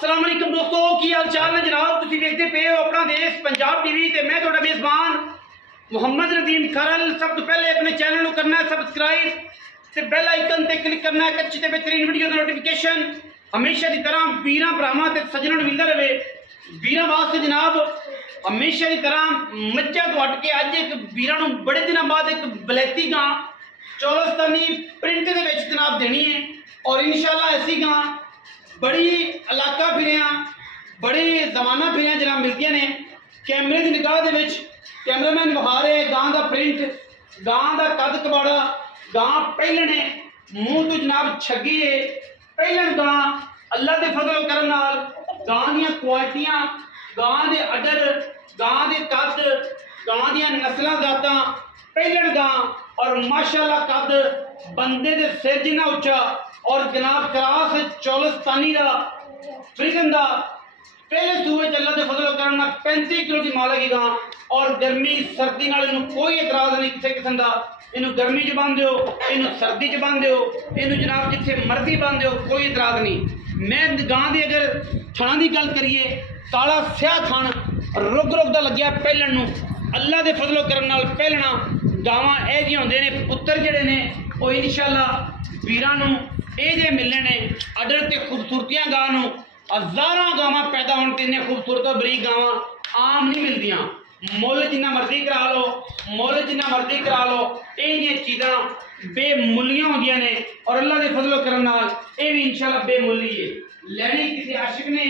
अस्सलाम वालेकुम दोस्तों, की हाल चाल है जनाब। तुम देखते पे हो अपना देश पंजाब टीवी ते मैं थोड़ा मेजबान मुहम्मद नदीम खरल। सब तो पहले अपने चैनल को करना है सब्सक्राइब ते बेल आइकन ते क्लिक करना है अच्छी ते बेहतरीन वीडियो का नोटिफिकेशन हमेशा की तरह वीरां भरावां ते सज्जनां नूं मिलदा रहे। वीरां वास्ते जनाब हमेशा की तरह मज्जा तो हट के अज एक वीरां नूं बड़े दिनों बाद एक बलैती गां चौलस्तानी प्रिंट दे विच जनाब देनी है और इंशाल्लाह ऐसी गां बड़ी इलाका फिरिया बड़ी जमाना फिरिया जनाब मिलदियां ने। कैमरे की निगाह दे विच कैमरामैन विखा रहे गां दा प्रिंट, गां दा कद कबाड़ा, गां पहलने मूँह तो जनाब छगी है। पहलन गां अल्लाह के फजल करम नाल गां दियां क्वालिटियां, गां दे अडर, गां दे कद, गां दियां नस्लां जातां, पहलन गां और माशाअल्लाह कद बंदे दे सिर जिन्ना उच्चा और जनाब क्रास चौलस्तानी का फ्रिजन का पहले सूबे अल्लाह के फजल करम नाल 35 किलो की माल है गां और गर्मी सर्दी नाल इनू कोई एतराज नहीं किसी किस्म का। इनू गर्मी च बन दो, इनू सर्दी च बन दो, इनू जनाब जिथे मर्जी बन दो, कोई एतराज नहीं। मैं गां की अगर थाना की गल करिए काला स्याह थान रुग रुग का लग्या पहलन नू अल्लाह के फजलो करम नाल पहलना गावां यह जी होंदे ने पुत्तर जिहड़े ने वो इंशाअल्लाह वीरां नू ये जे मिलने ने अडर ते खूबसूरतियां गां नू हज़ारां गावां पैदा होने ते इन्ने खूबसूरत और बरीक गावां आम नहीं मिलदियां। मुल जिन्ना मर्जी करा लो, मुल जिन्ना मर्जी करा लो, ये चीज़ां बेमुल्लियां होंदियां ने और अल्लाह के फजलो करम नाल ये भी इंशाअल्लाह बेमुल्ली है। लैनी किसी आशिक ने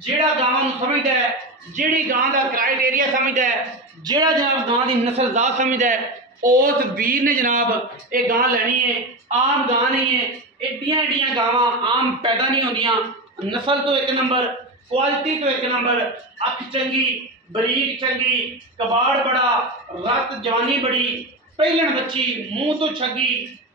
जेड़ा गावां नू समझदा है, जेड़ी गां दा क्राइटेरिया समझदा है, जेड़ा जनाब गां दी नस्ल जात समझदा है, उस वीर ने जनाब ये गां लैनी है। आम गां नहीं है, एडियां एडियां गावां आम पैदा नहीं होंदियां। नस्ल तो एक नंबर, क्वालिटी तो एक नंबर, अख चंगी, बरीक चंगी, कबाड़ बड़ा, रत जवानी बड़ी, पहलन बच्ची, मूँह तो छगी,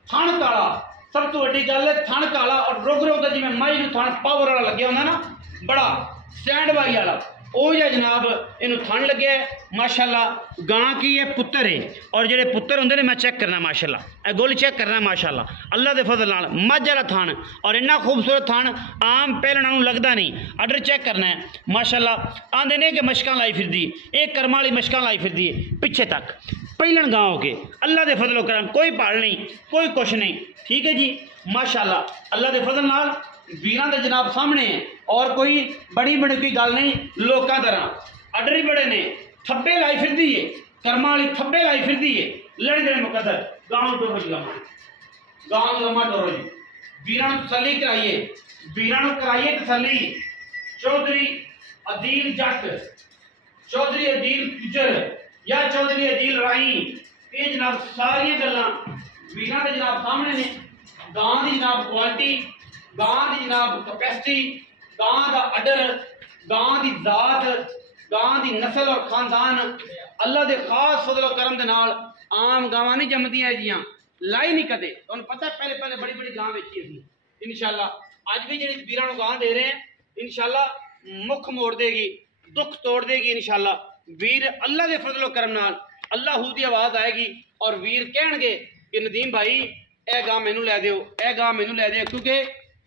थन काला। सब तो वड्डी गल है थन काला और रुग रुग जिवें मई नूं थन पावर वाला लग्या होंदा ना, बड़ा स्टैंड बाई वाला ਉਹ ਜਿਹਾ जनाब इनू थन लगे माशाअल्लाह। गां की है पुत्तर है और जेडे पुत्तर होंगे मैं चेक करना माशाअल्लाह, गोल चेक करना माशाअल्लाह अल्लाह के फजल नाल मझ वाला थन और इन्ना खूबसूरत थन आम पहलना लगता नहीं। अडर चेक करना है माशाअल्लाह। आंदे ने कि मशकां लाई फिरदी, एक कर्मा वाली मशकां लाई फिरदी है पिछे तक पहलन गां हो के अल्लाह के फजल करम कोई पहाड़ नहीं कोई कुछ नहीं। ठीक है जी माशाअल्लाह अल्लाह के फजल नाल वीरां दे जनाब सामने है और कोई बड़ी बड़ी कोई गल नहीं। लोकां तरह अडर ही बड़े ने, थब्बे लाई फिरदी है कर्मा वाली थब्बे लाई फिरदी है। लड़ जड़े मुकद्दर गांव टोरो जी लमा, गांव लमा टोरो जी वीरां तसल्ली कराइए, वीरां कराइए तसल्ली। चौधरी अदील जट, चौधरी अदील गुजर या चौधरी अदील राही, ये जनाब सारियां गल्लां वीरां दे जनाब सामने ने। गां दी जनाब क्वालिटी, गां दी जनाब कैपेसिटी, गां दा अडर, गां दी जात, गां दी नस्ल और खानदान अल्लाह के खास फजल करम दे नाल आम गावां नहीं जमदियां जियां लाई नहीं कदे। तुहानूं पता पहले पहले बड़ी बड़ी गां वेची असीं इंशाअल्लाह। अज भी जिहड़ी वीरां नूं गां दे रहे हैं इंशाअल्लाह मुख मोड़ देगी, दुख तोड़ देगी इंशाअल्लाह। वीर अल्लाह के फजल करम नाल अल्लाह दी आवाज़ आएगी और वीर कहणगे कि नदीम भाई ए गां मैनू लै दिओ, ए गां मैनू लै दिओ, क्योंकि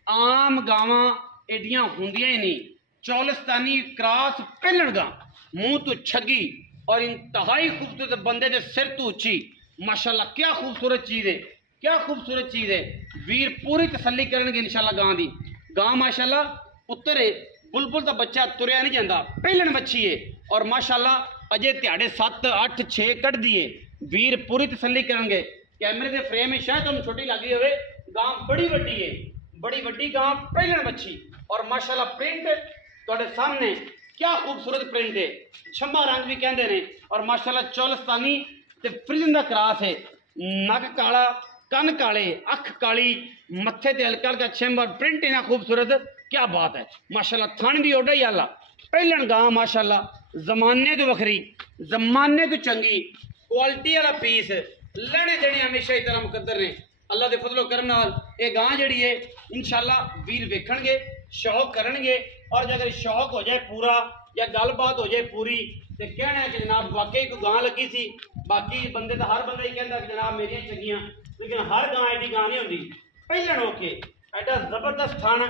आम गावां एडियां होंदियां ही नहीं। चौलस्तानी क्रॉस पहलन गां मूँह तो छगी और इंतहाई खूबसूरत बंदे दे सिर तो उच्ची माशाअल्लाह। क्या खूबसूरत चीज़ है, क्या खूबसूरत चीज़ है। वीर पूरी तसल्ली करनगे इंशाअल्लाह। गां दी गां माशाअल्लाह पुत्तर है, बुलबुल का बच्चा तुरया नहीं जाता, पहलन बच्ची है और माशाअल्लाह अजे ध्याड़े 7 8 6 कट दिए। वीर पूरी तसल्ली करनगे। कैमरे के फ्रेम में शायद तुहानूं छोटी लगी होवे, गां बड़ी वड्डी है, बड़ी वड्डी गां पहलन बच्ची और माशाअल्लाह प्रिंट तुहाडे सामने क्या खूबसूरत प्रिंट है। छम्मा रंग भी कहते हैं और माशाअल्लाह चौलस्तानी ते फ्रिजन दा क्रास है। नक काला, कन काले, अख काली, मत्थे ते हल्का हल्का छिंब और प्रिंट इन्ना खूबसूरत, क्या बात है माशाअल्लाह। थन भी ओडा ही आला पहलन गां माशाअल्लाह जमाने तो वखरी, जमाने तो चंगी, क्वालिटी वाला पीस। लड़े जड़े हमेशा ही तरह मुकद्दर ने अल्लाह के फजलो करम नाल। ये गां जड़ी है इंशाअल्लाह वीर वेखणगे, शौक करनगे और जे अगर शौक हो जाए पूरा या गलबात हो जाए पूरी तो कहना है कि जनाब वाकई कोई गां लगी सी। बाकी बंदे तो हर बंदा ही कहता कि जनाब मेरियां चंगियां, लेकिन हर गां एडी गां नहीं होंदी। पहलन होके एडा जबरदस्त थान,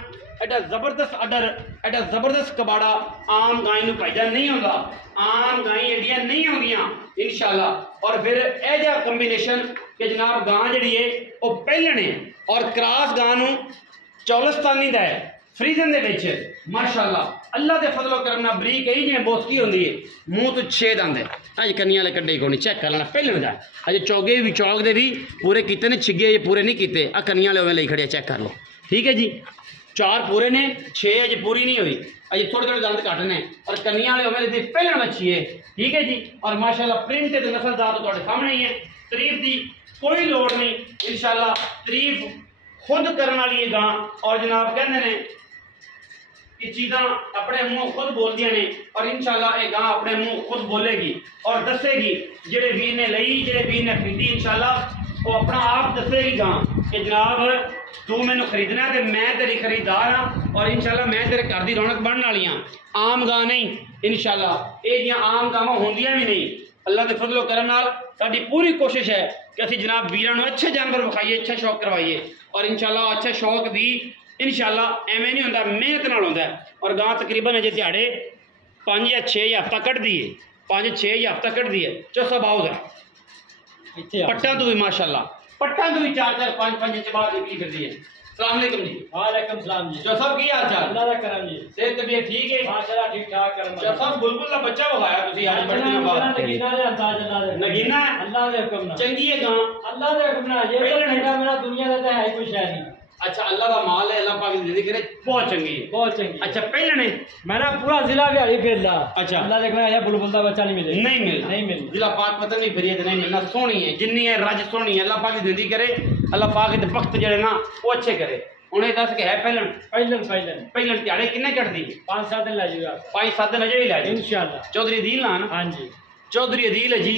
एडा जबरदस्त अडर, एडा जबरदस्त कबाड़ा आम गाय नूं भाईजा नहीं होंदा, आम गाय एडियां नहीं होंदियां इंशाअल्लाह। और फिर एजा कंबीनेशन कि जनाब गां जिहड़ी है वो पहलण है और क्रॉस गां नूं चौलस्तानी दा है फ्रीजन दे विच माशाअल्लाह अल्लाह दे फजलो करम नाल बरीक कही जिवें बोसकी होंदी है, मूँह तो 6 दंद है। अज कन्नी वाले कड्डे कोई नहीं, चेक कर लेना पहलण दा। अजे चौगे भी चौक दे भी पूरे कीते ने, छिगे अजे पूरे नहीं कीते। आ कन्नी वाले उवें लई खड़े, चेक कर लो, ठीक है जी। 4 पूरे ने, 6 अजे पूरी नहीं हुई, अजे थोड़े थोड़े दंद घट ने और कन्नी वाले उवें दी पहलण बच्ची है, ठीक है जी। और माशाअल्लाह प्रिंट ते नस्लदार तो तुहाडे सामने ही है, तारीफ दी कोई लोड़ नहीं इंशाअल्लाह, तारीफ खुद करने वाली है गां। और जनाब कहते हैं कि चीज़ा अपने मुँह खुद बोलदियां ने और इंशाअल्लाह ये गां अपने मुँह खुद बोलेगी और दसेगी। जेड़े वीर ने लई, जेड़े वीर ने खरीदी इंशाअल्लाह वो अपना आप दसेगी गां कि जनाब तू मैनू खरीदना है तो मैं तेरी खरीदार हाँ और इंशाअल्लाह मैं तेरे घर की रौनक बनने वाली हाँ। आम गां नहीं इंशाअल्लाह, ये जियां आम गावां होंदियां भी नहीं। अल्लाह के फजलो करम नाल साडी पूरी कोशिश है कि असीं जनाब वीरां नूं अच्छे जानवर विखाइए, अच्छा शौक करवाइए और इंशाअल्लाह अच्छा शौक भी इंशाअल्लाह एवें नहीं होंदा, मेहनत नाल होंदा है। और गां तकरीबन अजे दिहाड़े 5 या 6 हफ्ता कटदी है, 5-6 हफ्ता कटदी है। चौसा बाउज है पट्टा तो भी माशाअल्लाह, पट्टा तो भी 4-4-5-5 इंच बाद निकली फिरदी है। अस्सलाम वालेकुम जी। वालेकुम सलाम जी। जो सब की हाल चाल? अल्लाह दा करम जी। सेहत तबीयत ठीक है? माशाअल्लाह ठीक ठाक करम। जो सब बुलबुल का बच्चा बगाया तुसी आज बड़े दिनों बाद। नगीना दे अंदाज अल्लाह दे। नगीना है? अल्लाह दे हुक्म नाल। चंगी है गां? अल्लाह दे हुक्म नाल। ये तो बेटा मेरा दुनिया दा है कोई शय नहीं। अच्छा अल्लाह का माल है, अल्लाह पाक की जिंदगी करे बहुत चंगी है, बहुत चंगी। अच्छा पहले ने मेरा पूरा जिला बिहारी फिर ला। अच्छा अल्लाह देखना है बुलबुल दा बच्चा नहीं मिले, नहीं मिलना, नहीं मिलना। जिला पाक पता नहीं फिर नहीं मिलना। सोहनी है जिन्नी है रज सोहनी है, अल्लाह पाक की जिंदगी करे, अल्लाह पाक के वक्त जड़े ना वो अच्छे करे। उन्हें दस के है पहलन त्याड़े किन्ने कटदी? 5-7 दिन लै जाओ, 5-7 दिन अजे भी लै इंशाअल्लाह। चौधरी अदील नाम? हाँ जी चौधरी अदील है जी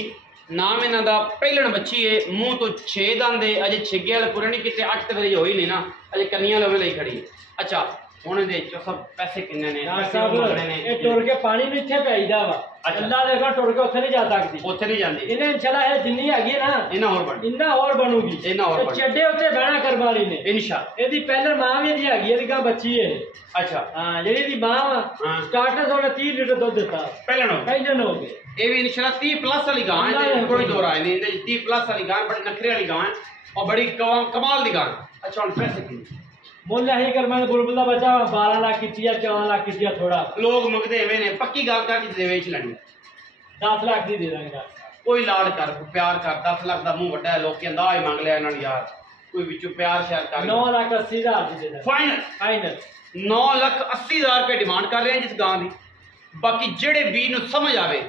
नाम इन्हों का। पहलन बच्ची है, मुँह तो 6 दंद है, अजे छिगे वाले पूरे नहीं किते, 8 बजे हो ही नहीं ना, अजे कन्निया वाले लई खड़ी है। अच्छा हुण दे सब पैसे किन्ने ने? ये टुर के पानी भी इत्थे पेईदा वा। अल्लाह देखा टुर के उत्थे नहीं जा सकदी, उत्थे नहीं जांदी। इन्हें इंशाअल्लाह है जिन्नी हैगी ना इन्ना और बन, इन्ना और बनूगी, इन्ना और बन। चड्डे उत्ते बहना करवाली ने इंशाअल्लाह। एदी पहले मां भी एदी हैगी, एदी का बच्ची है। अच्छा हां जेडी दी मां हाँ। स्टार्टर सोने 30 लीटर दूध देता पहलन हो गए। ये भी इंशाअल्लाह 30+ वाली गां है, कोई दो राय नहीं। 30+ वाली गां बड़ी नखरे वाली गां है और बड़ी कमाल दी गां। अच्छा हुण पैसे किन्ने? मुल ही कर मैं बुलबुल दा बच्चा 12 लाख की 14 लाख की थोड़ा लोग मंगते हुए ने, पक्की गाल कर दे वेच लैनी। 10 लाख दी दे देंगे। कोई लाड़ कर, प्यार कर। 10 लाख का मुंह वड्डा है, लोग कहंदा ही मंग लिया इन्हां यार, कोई विचों प्यार शेयर कर। 9,80,000 दी दे देंगे फाइनल 9,80,000 रुपये डिमांड कर रहे हैं जिस गां की। बाकी जेड़े वीर नूं समझ आवे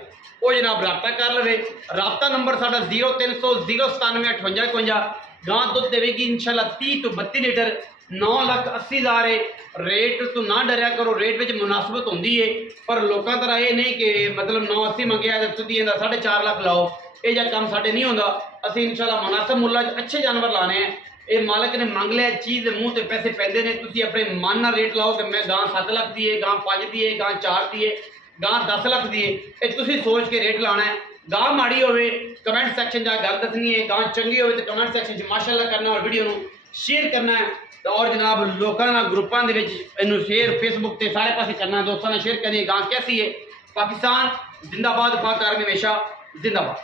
वो जनाब रब्ता कर लवे। रब्ता नंबर साडा 0300 097 58 गां दुध देगी इंशाअल्लाह 30 तो 32 लीटर। 9,80,000 है रेट, तो ना डरिया करो, रेट में मुनासबत होंगी है, पर लोगों तरह ये नहीं कि मतलब 9,80 मंगया तुझी 4.5 लाख लाओ, यह काम साढ़े नहीं होंदा। असीं इंशाअल्लाह मुनासब मुल्ला अच्छे जानवर लाने हैं। ये मालक ने मंग लिया चीज़ मुँह से पैसे पैंदे ने, तुसीं अपने मन नाल रेट लाओ कि मैं गां 7 लाख दी है, गां 5 दी है, गां 4 दी है, गां 10 लाख दी है, ये तुसीं सोच के रेट लाना है। गां माड़ी होवे कमेंट सैक्शन जा गल दसनी है, गां चंगी होवे तो कमेंट सैक्शन माशाअल्लाह करना और वीडियो नूं शेयर करना है। तो और जनाब लोगों ग्रुपों के इनू शेयर फेसबुक से सारे पासे करना है, दोस्तों ने शेयर करनी है। गां कैसी है? पाकिस्तान जिंदाबाद, पाक आर्मी हमेशा जिंदाबाद।